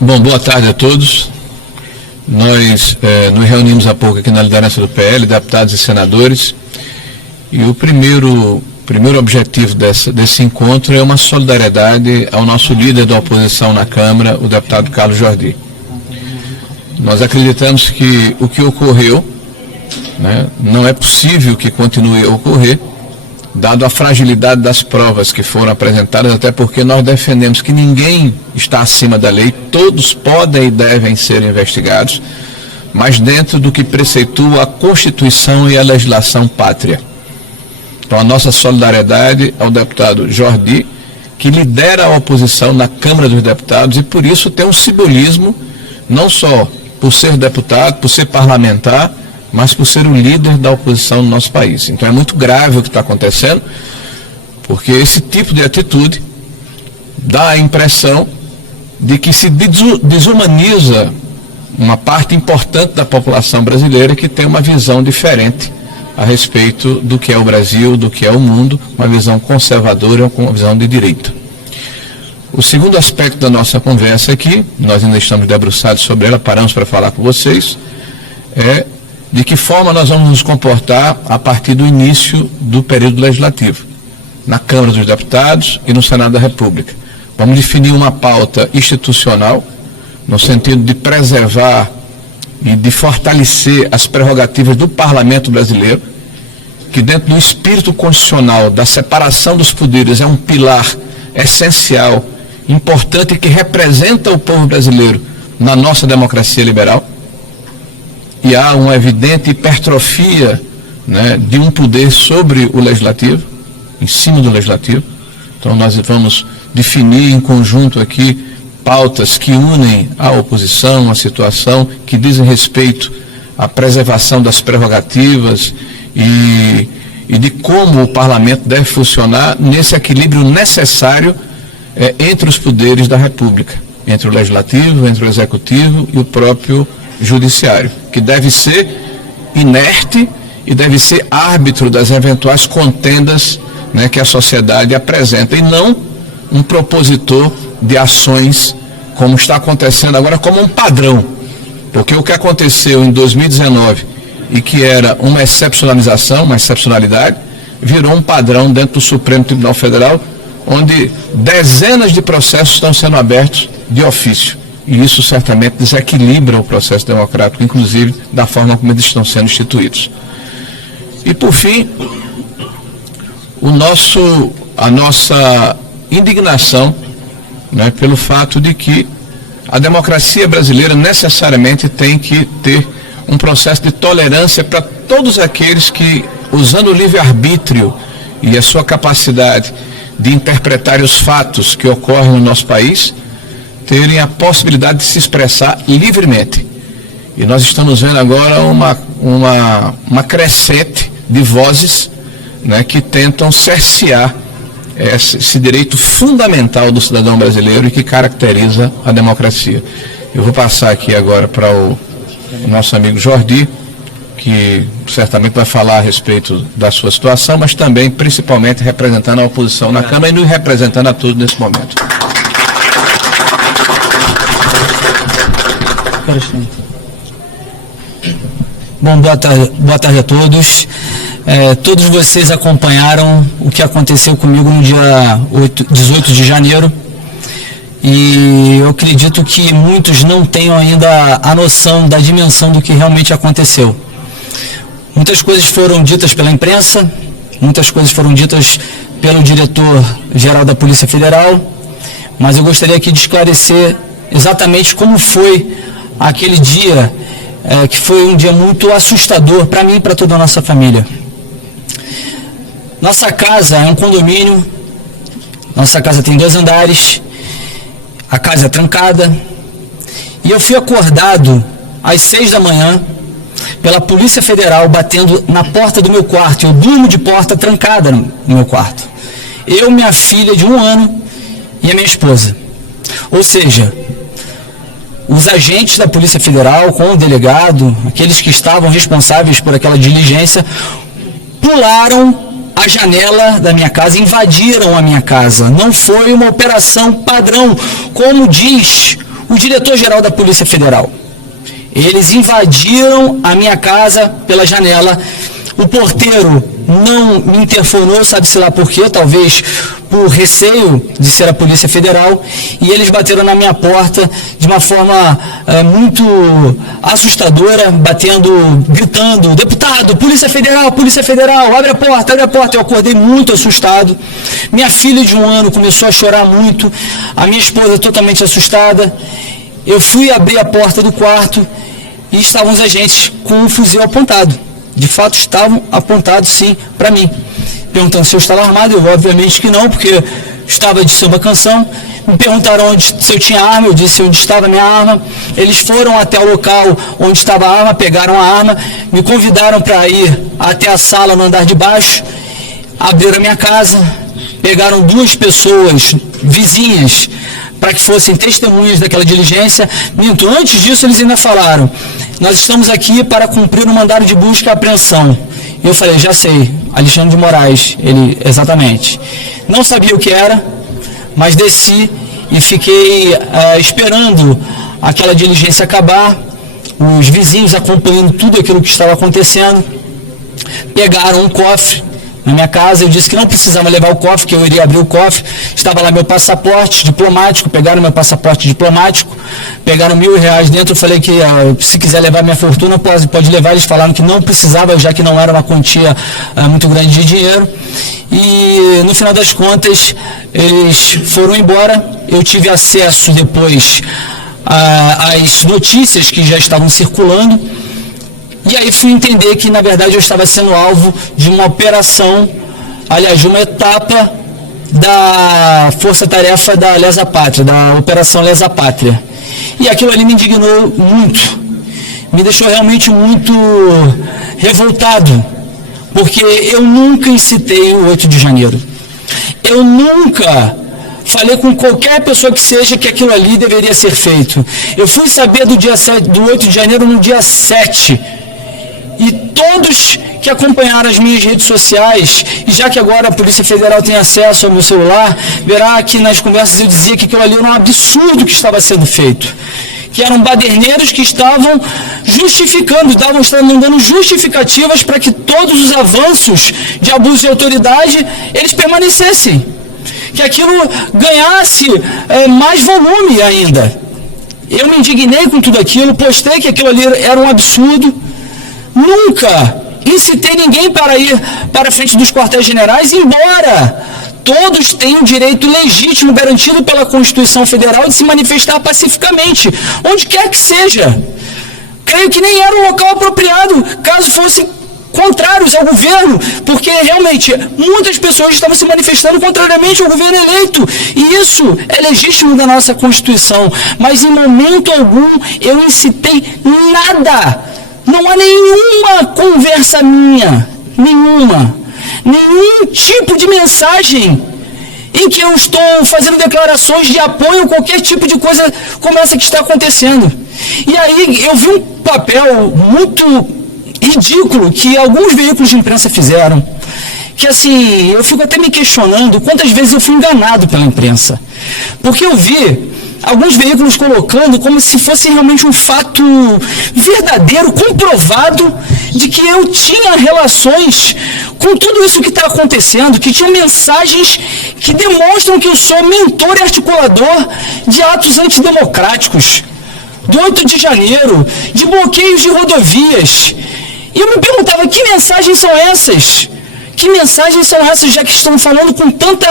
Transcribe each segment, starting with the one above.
Bom, boa tarde a todos. Nós nos reunimos há pouco aqui na liderança do PL, deputados e senadores, e o primeiro objetivo desse encontro é uma solidariedade ao nosso líder da oposição na Câmara, o deputado Carlos Jordi. Nós acreditamos que o que ocorreu, né, não é possível que continue a ocorrer, dado a fragilidade das provas que foram apresentadas, até porque nós defendemos que ninguém está acima da lei, todos podem e devem ser investigados, mas dentro do que preceitua a Constituição e a legislação pátria. Então a nossa solidariedade ao deputado Jordi, que lidera a oposição na Câmara dos Deputados e por isso tem um simbolismo, não só por ser deputado, por ser parlamentar, mas por ser o líder da oposição no nosso país. Então é muito grave o que está acontecendo, porque esse tipo de atitude dá a impressão de que se desumaniza uma parte importante da população brasileira que tem uma visão diferente a respeito do que é o Brasil, do que é o mundo, uma visão conservadora, uma visão de direita. O segundo aspecto da nossa conversa aqui, nós ainda estamos debruçados sobre ela, paramos para falar com vocês, é de que forma nós vamos nos comportar a partir do início do período legislativo, na Câmara dos Deputados e no Senado da República. Vamos definir uma pauta institucional, no sentido de preservar e de fortalecer as prerrogativas do Parlamento brasileiro, que dentro do espírito constitucional da separação dos poderes é um pilar essencial, importante, que representa o povo brasileiro na nossa democracia liberal. E há uma evidente hipertrofia, né, de um poder sobre o legislativo, em cima do legislativo. Então nós vamos definir em conjunto aqui pautas que unem a oposição, a situação, que dizem respeito à preservação das prerrogativas e de como o parlamento deve funcionar nesse equilíbrio necessário entre os poderes da República, entre o legislativo, entre o executivo e o próprio judiciário, que deve ser inerte e deve ser árbitro das eventuais contendas, né, que a sociedade apresenta, e não um propositor de ações como está acontecendo agora, como um padrão. Porque o que aconteceu em 2019 e que era uma excepcionalização, uma excepcionalidade, virou um padrão dentro do Supremo Tribunal Federal, onde dezenas de processos estão sendo abertos de ofício. E isso certamente desequilibra o processo democrático, inclusive da forma como eles estão sendo instituídos. E por fim, a nossa indignação, né, pelo fato de que a democracia brasileira necessariamente tem que ter um processo de tolerância para todos aqueles que, usando o livre-arbítrio e a sua capacidade de interpretar os fatos que ocorrem no nosso país, terem a possibilidade de se expressar livremente. E nós estamos vendo agora uma crescente de vozes, né, que tentam cercear esse direito fundamental do cidadão brasileiro e que caracteriza a democracia. Eu vou passar aqui agora para o nosso amigo Jordi, que certamente vai falar a respeito da sua situação, mas também, principalmente, representando a oposição na Câmara e nos representando a todos nesse momento. Bom, boa tarde a todos. Todos vocês acompanharam o que aconteceu comigo no dia 18 de janeiro e eu acredito que muitos não tenham ainda a noção da dimensão do que realmente aconteceu. Muitas coisas foram ditas pela imprensa, muitas coisas foram ditas pelo diretor-geral da Polícia Federal, mas eu gostaria aqui de esclarecer exatamente como foi aquele dia, que foi um dia muito assustador para mim e para toda a nossa família. Nossa casa é um condomínio, nossa casa tem 2 andares, a casa é trancada, e eu fui acordado às 6 da manhã pela Polícia Federal batendo na porta do meu quarto. Eu durmo de porta trancada no meu quarto. Eu, minha filha de 1 ano e a minha esposa. Ou seja, os agentes da Polícia Federal, com o delegado, aqueles que estavam responsáveis por aquela diligência, pularam a janela da minha casa, invadiram a minha casa. Não foi uma operação padrão, como diz o diretor-geral da Polícia Federal. Eles invadiram a minha casa pela janela. O porteiro não me interfonou, sabe-se lá por quê, talvez por receio de ser a Polícia Federal, e eles bateram na minha porta de uma forma muito assustadora, gritando, deputado, Polícia Federal, abre a porta, abre a porta. Eu acordei muito assustado, minha filha de 1 ano começou a chorar muito, a minha esposa totalmente assustada. Eu fui abrir a porta do quarto e estavam os agentes com um fuzil apontado. De fato, estavam apontados, sim, para mim. Perguntando se eu estava armado, eu obviamente que não, porque estava de samba canção. Me perguntaram se eu tinha arma, eu disse onde estava a minha arma. Eles foram até o local onde estava a arma, pegaram a arma, me convidaram para ir até a sala no andar de baixo, abriram a minha casa, pegaram 2 pessoas vizinhas para que fossem testemunhas daquela diligência. Minto, antes disso eles ainda falaram, nós estamos aqui para cumprir um mandado de busca e apreensão. E eu falei, já sei, Alexandre de Moraes, ele, exatamente. Não sabia o que era, mas desci e fiquei esperando aquela diligência acabar, os vizinhos acompanhando tudo aquilo que estava acontecendo. Pegaram um cofre na minha casa, eu disse que não precisava levar o cofre, que eu iria abrir o cofre, estava lá meu passaporte diplomático, pegaram meu passaporte diplomático, pegaram R$1.000 dentro, eu falei que se quiser levar minha fortuna, pode levar, eles falaram que não precisava, já que não era uma quantia muito grande de dinheiro, e no final das contas, eles foram embora, eu tive acesso depois às notícias que já estavam circulando, e aí fui entender que, na verdade, eu estava sendo alvo de uma operação, aliás, de uma etapa da Força-Tarefa da Lesa Pátria, da Operação Lesa Pátria. E aquilo ali me indignou muito, me deixou realmente muito revoltado, porque eu nunca incitei o 8 de janeiro. Eu nunca falei com qualquer pessoa que seja que aquilo ali deveria ser feito. Eu fui saber do 8 de janeiro no dia 7, e todos que acompanharam as minhas redes sociais, e já que agora a Polícia Federal tem acesso ao meu celular, verá que nas conversas eu dizia que aquilo ali era um absurdo que estava sendo feito, que eram baderneiros que estavam justificando, estavam dando justificativas para que todos os avanços de abuso de autoridade, eles permanecessem, que aquilo ganhasse mais volume ainda. Eu me indignei com tudo aquilo, postei que aquilo ali era um absurdo. Nunca incitei ninguém para ir para a frente dos quartéis-generais, embora todos tenham direito legítimo garantido pela Constituição Federal de se manifestar pacificamente, onde quer que seja. Creio que nem era o local apropriado, caso fossem contrários ao governo, porque realmente muitas pessoas estavam se manifestando contrariamente ao governo eleito, e isso é legítimo da nossa Constituição, mas em momento algum eu incitei nada. Não há nenhuma conversa minha, nenhum tipo de mensagem em que eu estou fazendo declarações de apoio a qualquer tipo de coisa como essa que está acontecendo. E aí eu vi um papel muito ridículo que alguns veículos de imprensa fizeram, que assim, eu fico até me questionando quantas vezes eu fui enganado pela imprensa, porque eu vi alguns veículos colocando como se fosse realmente um fato verdadeiro, comprovado, de que eu tinha relações com tudo isso que está acontecendo, que tinham mensagens que demonstram que eu sou mentor e articulador de atos antidemocráticos, do 8 de janeiro, de bloqueios de rodovias. E eu me perguntava, que mensagens são essas? Que mensagens são essas, já que estão falando com tanta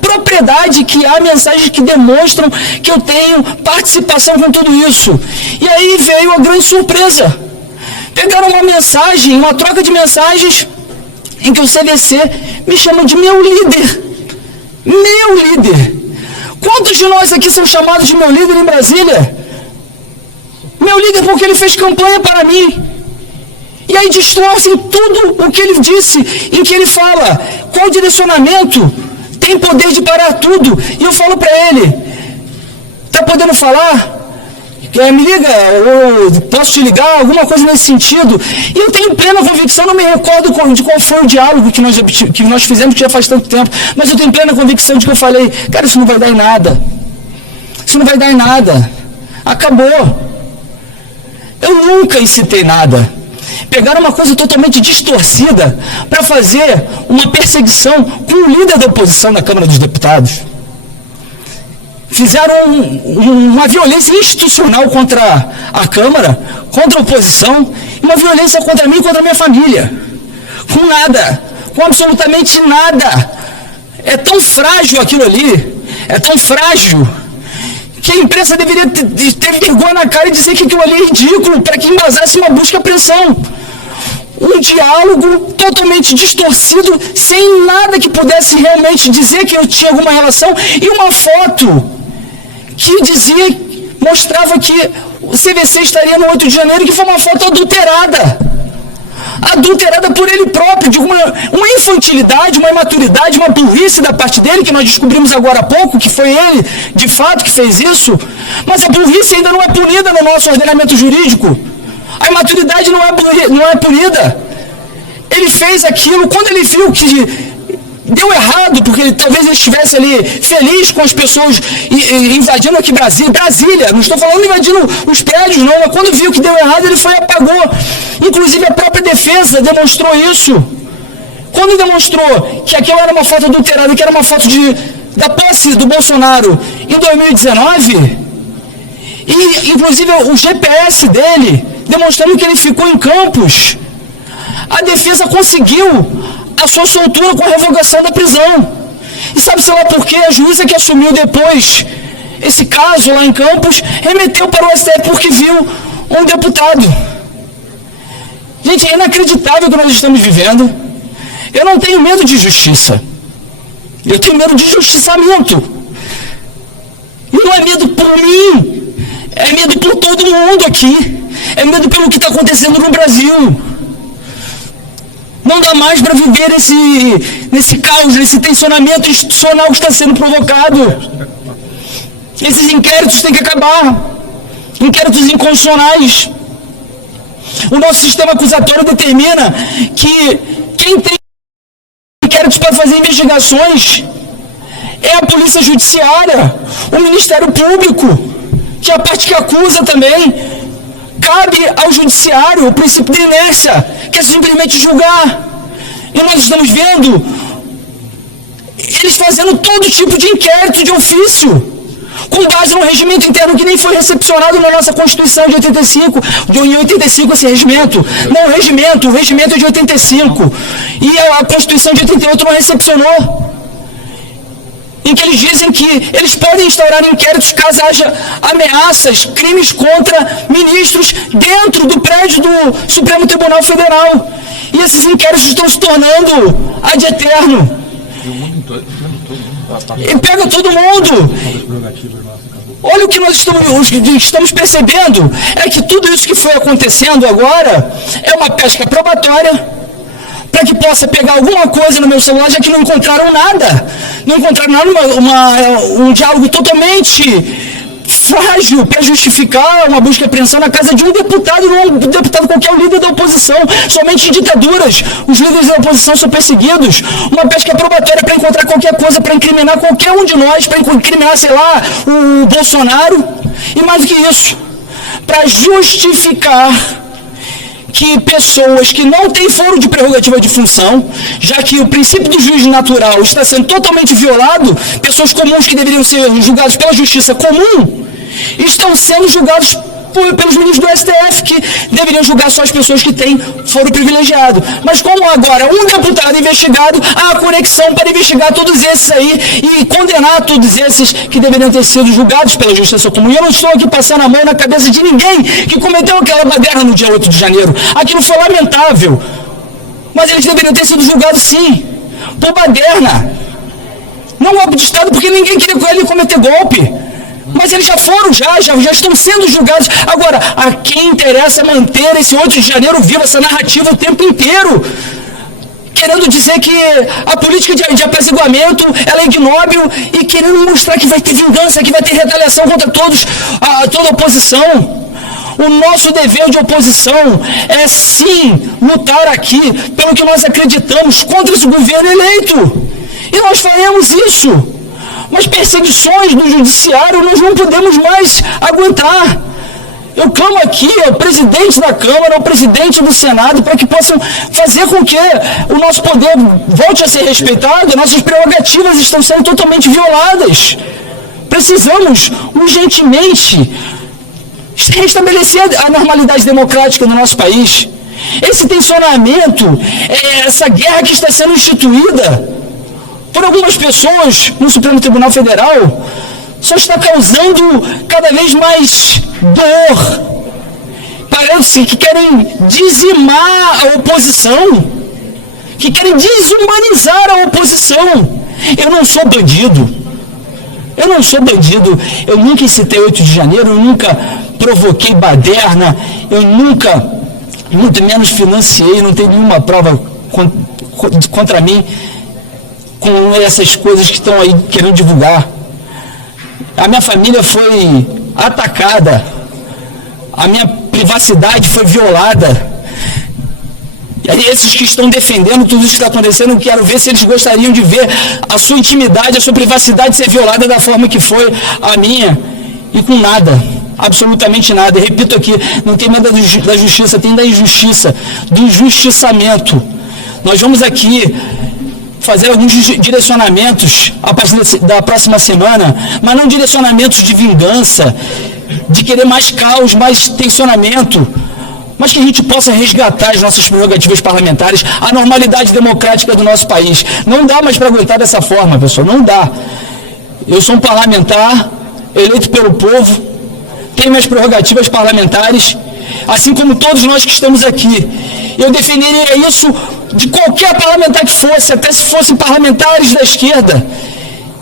propriedade, que há mensagens que demonstram que eu tenho participação com tudo isso? E aí veio a grande surpresa. Pegaram uma mensagem, uma troca de mensagens, em que o CVC me chama de meu líder. Meu líder. Quantos de nós aqui são chamados de meu líder em Brasília? Meu líder porque ele fez campanha para mim. E aí distorcem tudo o que ele disse, em que ele fala, qual direcionamento, tem poder de parar tudo. E eu falo para ele, tá podendo falar? Me liga, eu posso te ligar, alguma coisa nesse sentido. E eu tenho plena convicção, não me recordo de qual foi o diálogo que nós fizemos, que já faz tanto tempo, mas eu tenho plena convicção de que eu falei, cara, isso não vai dar em nada. Isso não vai dar em nada. Acabou. Eu nunca incitei nada. Pegaram uma coisa totalmente distorcida para fazer uma perseguição com o líder da oposição na Câmara dos Deputados. Fizeram uma violência institucional contra a Câmara, contra a oposição, e uma violência contra mim e contra a minha família. Com nada, com absolutamente nada. É tão frágil aquilo ali, é tão frágil, que a imprensa deveria ter vergonha na cara e dizer que aquilo ali é ridículo, para que embasasse uma busca e apreensão. Um diálogo totalmente distorcido, sem nada que pudesse realmente dizer que eu tinha alguma relação, e uma foto que dizia, mostrava que o CVC estaria no 8 de janeiro, que foi uma foto adulterada por ele próprio, de uma infantilidade, uma imaturidade, uma burrice da parte dele, que nós descobrimos agora há pouco, que foi ele, de fato, que fez isso, mas a burrice ainda não é punida no nosso ordenamento jurídico, a imaturidade não é punida. Ele fez aquilo, quando ele viu que deu errado, porque talvez ele estivesse ali feliz com as pessoas invadindo aqui Brasília, não estou falando invadindo os prédios não, mas quando viu que deu errado, ele foi e apagou. Inclusive a própria defesa demonstrou isso. Quando demonstrou que aquilo era uma foto adulterada, que era uma foto da posse do Bolsonaro em 2019, e inclusive o GPS dele, demonstrando que ele ficou em Campos, a defesa conseguiu a sua soltura com a revogação da prisão. E sabe-se lá por quê? A juíza que assumiu depois esse caso lá em Campos, remeteu para o STF porque viu um deputado. Gente, é inacreditável o que nós estamos vivendo. Eu não tenho medo de justiça. Eu tenho medo de justiçamento. E não é medo por mim, é medo por todo mundo aqui. É medo pelo que está acontecendo no Brasil. Não dá mais para viver nesse caos, nesse tensionamento institucional que está sendo provocado. Esses inquéritos têm que acabar. Inquéritos inconstitucionais. O nosso sistema acusatório determina que quem tem inquéritos para fazer investigações é a Polícia Judiciária, o Ministério Público, que é a parte que acusa também. Cabe ao Judiciário o princípio de inércia, que é simplesmente julgar. E nós estamos vendo eles fazendo todo tipo de inquérito de ofício, com base no regimento interno que nem foi recepcionado na nossa Constituição de 85, de 85 esse regimento. Não, o regimento é de 85. E a Constituição de 88 não recepcionou. Em que eles dizem que eles podem instaurar inquéritos caso haja ameaças, crimes contra ministros dentro do prédio do Supremo Tribunal Federal. E esses inquéritos estão se tornando ad eterno. E pega todo mundo. Olha o que nós estamos percebendo, é que tudo isso que foi acontecendo agora é uma pesca probatória, para que possa pegar alguma coisa no meu celular, já que não encontraram nada. Não encontraram nada, um diálogo totalmente frágil para justificar uma busca e apreensão na casa de um deputado, não um deputado qualquer, o líder da oposição. Somente em ditaduras os líderes da oposição são perseguidos. Uma pesca probatória para encontrar qualquer coisa, para incriminar qualquer um de nós, para incriminar, sei lá, o Bolsonaro. E mais do que isso, para justificar que pessoas que não têm foro de prerrogativa de função, já que o princípio do juízo natural está sendo totalmente violado, pessoas comuns que deveriam ser julgadas pela justiça comum, estão sendo julgados pelos ministros do STF, que deveriam julgar só as pessoas que têm foro privilegiado. Mas como agora um deputado investigado, há a conexão para investigar todos esses aí e condenar todos esses que deveriam ter sido julgados pela justiça comum. E eu não estou aqui passando a mão na cabeça de ninguém que cometeu aquela baderna no dia 8 de janeiro. Aquilo foi lamentável. Mas eles deveriam ter sido julgados sim, por baderna. Não golpe de Estado, porque ninguém queria ele cometer golpe. Mas eles já foram, já estão sendo julgados. Agora, a quem interessa manter esse 8 de janeiro vivo, essa narrativa o tempo inteiro, querendo dizer que a política de apaziguamento ela é ignóbil e querendo mostrar que vai ter vingança, que vai ter retaliação contra toda a oposição. O nosso dever de oposição é sim lutar aqui pelo que nós acreditamos contra esse governo eleito. E nós faremos isso. Mas perseguições do judiciário nós não podemos mais aguentar. Eu clamo aqui ao presidente da Câmara, ao presidente do Senado, para que possam fazer com que o nosso poder volte a ser respeitado. Nossas prerrogativas estão sendo totalmente violadas. Precisamos urgentemente restabelecer a normalidade democrática no nosso país. Esse tensionamento, essa guerra que está sendo instituída por algumas pessoas no Supremo Tribunal Federal, só está causando cada vez mais dor. Parece que querem dizimar a oposição, que querem desumanizar a oposição. Eu não sou bandido. Eu nunca incitei 8 de janeiro, eu nunca provoquei baderna, eu nunca, muito menos financiei, não tem nenhuma prova contra mim com essas coisas que estão aí querendo divulgar. A minha família foi atacada, a minha privacidade foi violada. E esses que estão defendendo tudo isso que está acontecendo, eu quero ver se eles gostariam de ver a sua intimidade, a sua privacidade ser violada da forma que foi a minha, e com nada, absolutamente nada. Eu repito aqui, não tem medo da justiça, tem da injustiça, do injustiçamento. Nós vamos aqui fazer alguns direcionamentos a partir da próxima semana, mas não direcionamentos de vingança, de querer mais caos, mais tensionamento, mas que a gente possa resgatar as nossas prerrogativas parlamentares, a normalidade democrática do nosso país. Não dá mais para aguentar dessa forma, pessoal, não dá. Eu sou um parlamentar, eleito pelo povo, tenho minhas prerrogativas parlamentares, assim como todos nós que estamos aqui. Eu defenderia isso de qualquer parlamentar que fosse, até se fossem parlamentares da esquerda.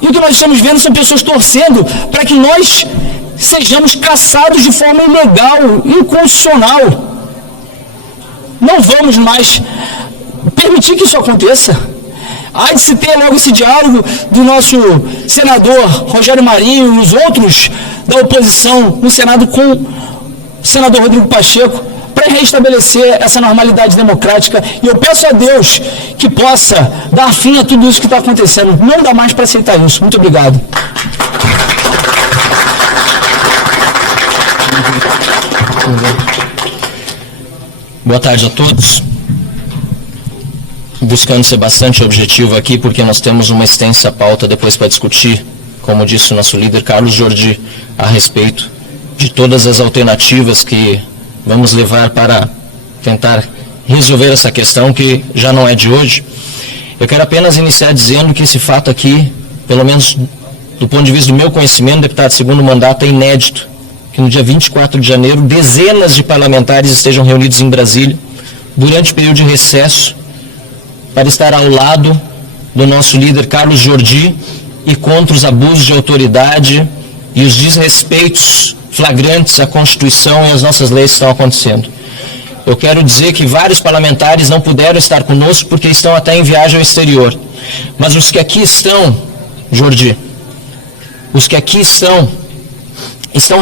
E o que nós estamos vendo são pessoas torcendo para que nós sejamos caçados de forma ilegal, inconstitucional. Não vamos mais permitir que isso aconteça. Há de se ter logo esse diálogo do nosso senador Rogério Marinho e os outros da oposição no Senado com o senador Rodrigo Pacheco para restabelecer essa normalidade democrática. E eu peço a Deus que possa dar fim a tudo isso que está acontecendo. Não dá mais para aceitar isso. Muito obrigado. Boa tarde a todos. Buscando ser bastante objetivo aqui, porque nós temos uma extensa pauta depois para discutir, como disse o nosso líder Carlos Jordi, a respeito de todas as alternativas que vamos levar para tentar resolver essa questão que já não é de hoje. Eu quero apenas iniciar dizendo que esse fato aqui, pelo menos do ponto de vista do meu conhecimento, deputado de segundo mandato, é inédito. Que no dia 24 de janeiro, dezenas de parlamentares estejam reunidos em Brasília, durante o período de recesso, para estar ao lado do nosso líder Carlos Jordi e contra os abusos de autoridade e os desrespeitos flagrantes à Constituição e às nossas leis que estão acontecendo. Eu quero dizer que vários parlamentares não puderam estar conosco porque estão até em viagem ao exterior. Mas os que aqui estão, Jordi, os que aqui estão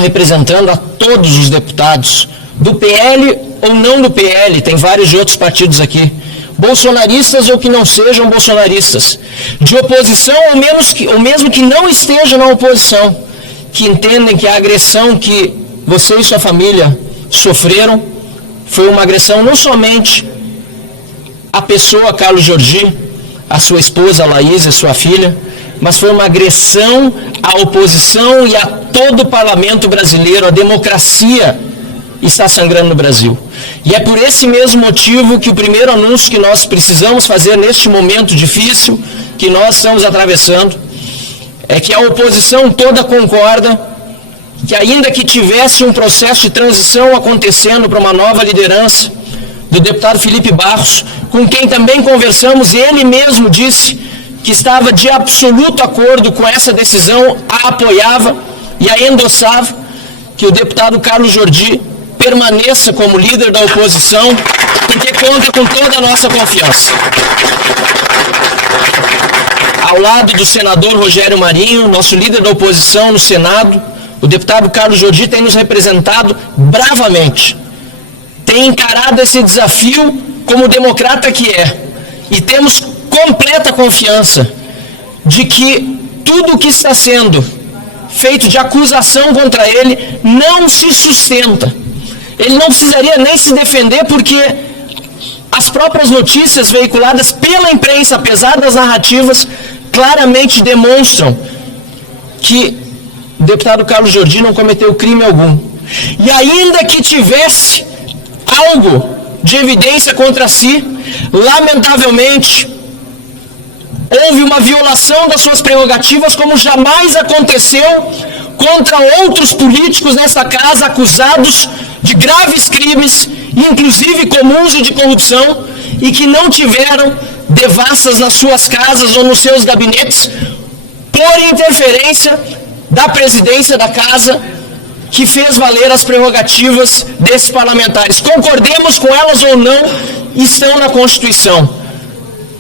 representando a todos os deputados, do PL ou não do PL, tem vários outros partidos aqui, bolsonaristas ou que não sejam bolsonaristas, de oposição ou mesmo que não estejam na oposição, que entendem que a agressão que você e sua família sofreram foi uma agressão não somente à pessoa Carlos Jordi, à sua esposa Laís e à sua filha, mas foi uma agressão à oposição e a todo o parlamento brasileiro. A democracia está sangrando no Brasil. E é por esse mesmo motivo que o primeiro anúncio que nós precisamos fazer neste momento difícil que nós estamos atravessando é que a oposição toda concorda que, ainda que tivesse um processo de transição acontecendo para uma nova liderança do deputado Felipe Barros, com quem também conversamos, ele mesmo disse que estava de absoluto acordo com essa decisão, a apoiava e a endossava, que o deputado Carlos Jordi permaneça como líder da oposição, porque conta com toda a nossa confiança. Ao lado do senador Rogério Marinho, nosso líder da oposição no Senado, o deputado Carlos Jordi tem nos representado bravamente, tem encarado esse desafio como democrata que é, e temos completa confiança de que tudo o que está sendo feito de acusação contra ele não se sustenta. Ele não precisaria nem se defender, porque as próprias notícias veiculadas pela imprensa, apesar das narrativas, claramente demonstram que o deputado Carlos Jordi não cometeu crime algum. E ainda que tivesse algo de evidência contra si, lamentavelmente, houve uma violação das suas prerrogativas, como jamais aconteceu contra outros políticos nessa casa acusados de graves crimes, inclusive com uso de corrupção, e que não tiveram devassas nas suas casas ou nos seus gabinetes por interferência da presidência da casa, que fez valer as prerrogativas desses parlamentares. Concordemos com elas ou não, estão na Constituição.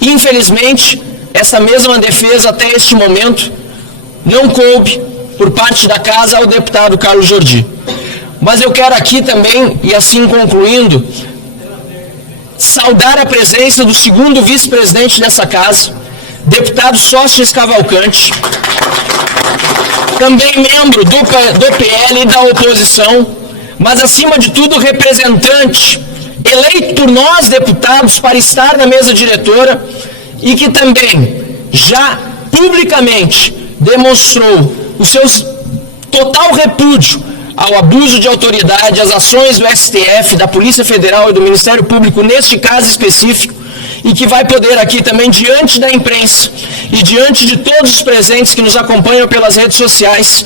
Infelizmente, essa mesma defesa até este momento não coube por parte da casa ao deputado Carlos Jordi. Mas eu quero aqui também, e assim concluindo, saudar a presença do segundo vice-presidente dessa casa, deputado Sóstenes Cavalcante, também membro do PL e da oposição, mas acima de tudo representante, eleito por nós deputados para estar na mesa diretora, e que também já publicamente demonstrou o seu total repúdio ao abuso de autoridade, às ações do STF, da Polícia Federal e do Ministério Público, neste caso específico, e que vai poder aqui também, diante da imprensa e diante de todos os presentes que nos acompanham pelas redes sociais,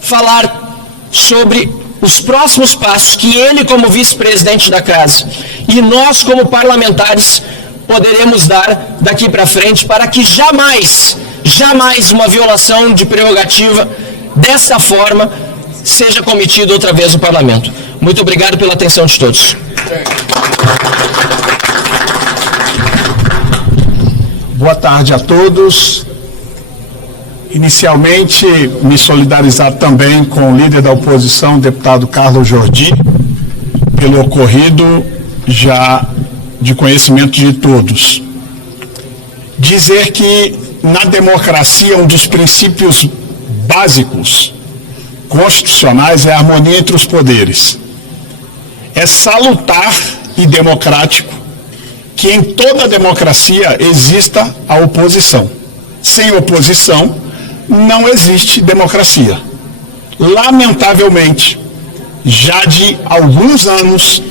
falar sobre os próximos passos que ele, como vice-presidente da casa, e nós, como parlamentares, poderemos dar daqui para frente, para que jamais uma violação de prerrogativa dessa forma seja cometida outra vez no parlamento. Muito obrigado pela atenção de todos. Boa tarde a todos. Inicialmente, me solidarizar também com o líder da oposição, o deputado Carlos Jordi, pelo ocorrido já de conhecimento de todos. Dizer que na democracia um dos princípios básicos constitucionais é a harmonia entre os poderes. É salutar e democrático que em toda democracia exista a oposição. Sem oposição não existe democracia. Lamentavelmente, já de alguns anos,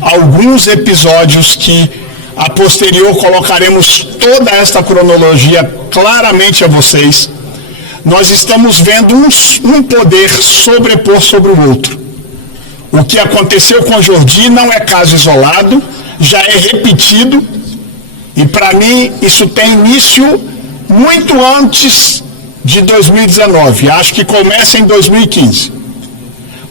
alguns episódios que a posterior colocaremos toda esta cronologia claramente a vocês, nós estamos vendo um poder sobrepor sobre o outro. O que aconteceu com Jordi não é caso isolado, já é repetido, e para mim isso tem início muito antes de 2019, acho que começa em 2015.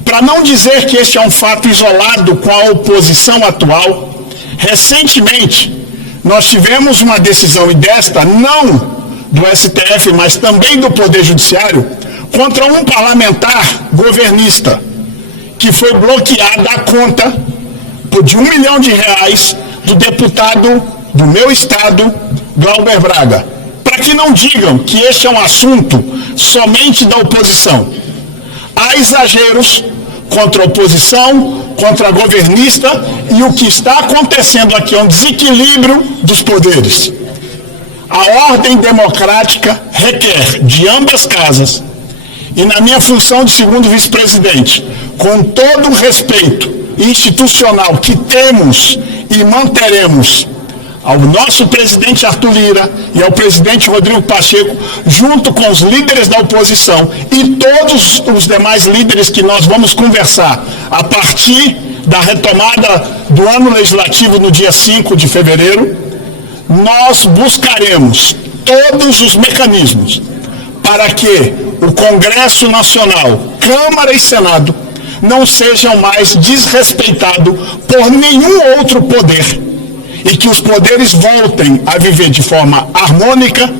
Para não dizer que este é um fato isolado com a oposição atual, recentemente nós tivemos uma decisão, e desta não do STF, mas também do Poder Judiciário, contra um parlamentar governista, que foi bloqueada a conta de R$1 milhão do deputado do meu estado, Glauber Braga. Para que não digam que este é um assunto somente da oposição. Há exageros contra a oposição, contra a governista, e o que está acontecendo aqui é um desequilíbrio dos poderes. A ordem democrática requer de ambas casas, e na minha função de segundo vice-presidente, com todo o respeito institucional que temos e manteremos ao nosso presidente Arthur Lira e ao presidente Rodrigo Pacheco, junto com os líderes da oposição e todos os demais líderes que nós vamos conversar a partir da retomada do ano legislativo no dia 5 de fevereiro, nós buscaremos todos os mecanismos para que o Congresso Nacional, Câmara e Senado não sejam mais desrespeitados por nenhum outro poder, e que os poderes voltem a viver de forma harmônica,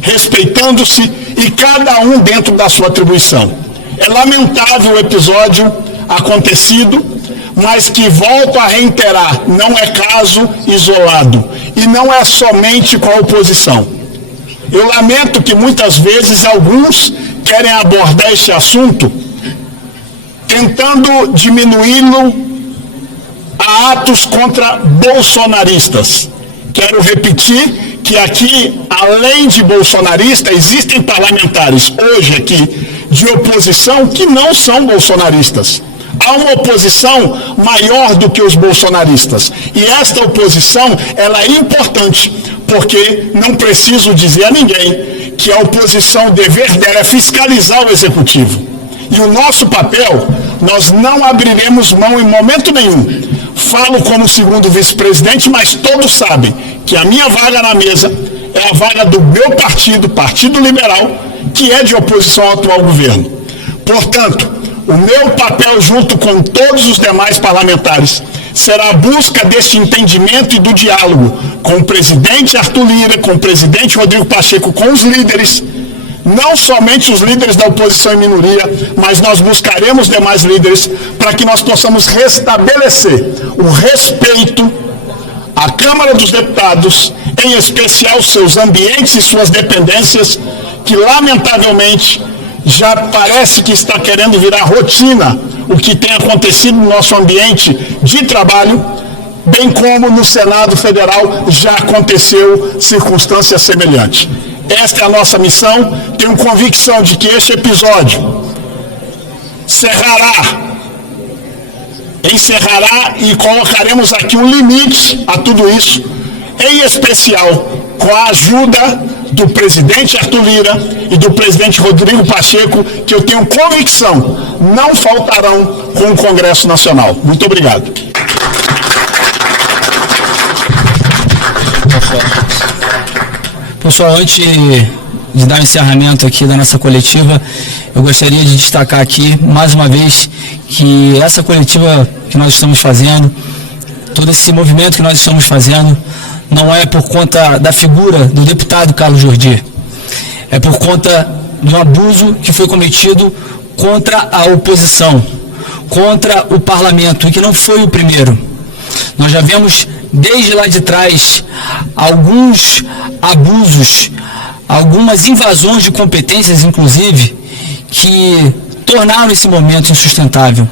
respeitando-se e cada um dentro da sua atribuição. É lamentável o episódio acontecido, mas que, volto a reiterar, não é caso isolado e não é somente com a oposição. Eu lamento que muitas vezes alguns querem abordar este assunto tentando diminuí-lo a atos contra bolsonaristas. Quero repetir que aqui, além de bolsonaristas, existem parlamentares hoje aqui de oposição que não são bolsonaristas. Há uma oposição maior do que os bolsonaristas. E esta oposição, ela é importante, porque não preciso dizer a ninguém que a oposição, o dever dela é fiscalizar o executivo. E o nosso papel, nós não abriremos mão em momento nenhum. Falo como segundo vice-presidente, mas todos sabem que a minha vaga na mesa é a vaga do meu partido, Partido Liberal, que é de oposição ao atual governo. Portanto, o meu papel, junto com todos os demais parlamentares, será a busca deste entendimento e do diálogo com o presidente Arthur Lira, com o presidente Rodrigo Pacheco, com os líderes, não somente os líderes da oposição em minoria, mas nós buscaremos demais líderes para que nós possamos restabelecer o respeito à Câmara dos Deputados, em especial seus ambientes e suas dependências, que lamentavelmente já parece que está querendo virar rotina o que tem acontecido no nosso ambiente de trabalho, bem como no Senado Federal já aconteceu circunstância semelhante. Esta é a nossa missão. Tenho convicção de que este episódio encerrará e colocaremos aqui um limite a tudo isso, em especial com a ajuda do presidente Arthur Lira e do presidente Rodrigo Pacheco, que eu tenho convicção não faltarão com o Congresso Nacional. Muito obrigado. Pessoal, antes de dar o encerramento aqui da nossa coletiva, eu gostaria de destacar aqui, mais uma vez, que essa coletiva que nós estamos fazendo, todo esse movimento que nós estamos fazendo, não é por conta da figura do deputado Carlos Jordi, é por conta do abuso que foi cometido contra a oposição, contra o parlamento, e que não foi o primeiro. Nós já vemos desde lá de trás alguns abusos, algumas invasões de competências, inclusive, que tornaram esse momento insustentável.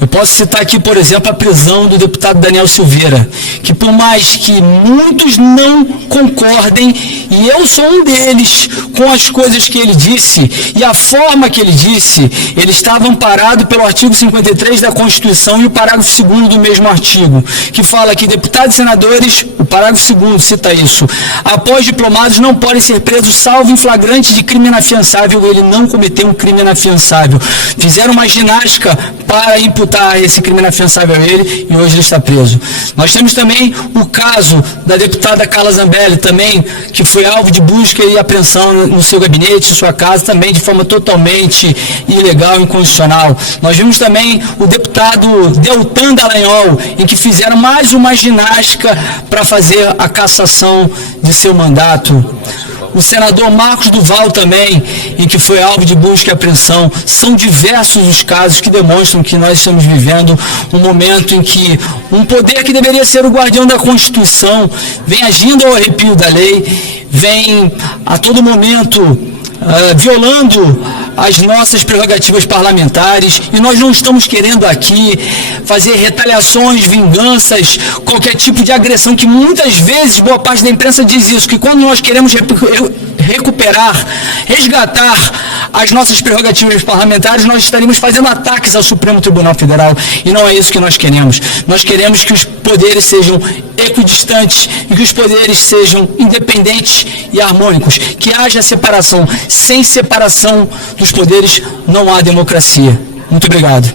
Eu posso citar aqui, por exemplo, a prisão do deputado Daniel Silveira, que por mais que muitos não concordem, e eu sou um deles, com as coisas que ele disse e a forma que ele disse, ele estava amparado pelo artigo 53 da Constituição e o parágrafo 2º do mesmo artigo, que fala que deputados e senadores, o parágrafo 2º cita isso, após diplomados não podem ser presos salvo em flagrante de crime inafiançável. Ele não cometeu um crime inafiançável. Fizeram uma ginástica para imputar esse crime inafiançável a ele e hoje ele está preso. Nós temos também o caso da deputada Carla Zambelli, também, que foi alvo de busca e apreensão no seu gabinete, em sua casa, também de forma totalmente ilegal e inconstitucional. Nós vimos também o deputado Deltan Dallagnol, em que fizeram mais uma ginástica para fazer a cassação de seu mandato. O senador Marcos Duval também, em que foi alvo de busca e apreensão. São diversos os casos que demonstram que nós estamos vivendo um momento em que um poder que deveria ser o guardião da Constituição vem agindo ao arrepio da lei, vem a todo momento violando as nossas prerrogativas parlamentares, e nós não estamos querendo aqui fazer retaliações, vinganças, qualquer tipo de agressão, que muitas vezes boa parte da imprensa diz isso, que quando nós queremos recuperar, resgatar as nossas prerrogativas parlamentares, nós estaríamos fazendo ataques ao Supremo Tribunal Federal, e não é isso que nós queremos. Nós queremos que os poderes sejam equidistantes e que os poderes sejam independentes e harmônicos, que haja separação. Sem separação dos poderes não há democracia. Muito obrigado.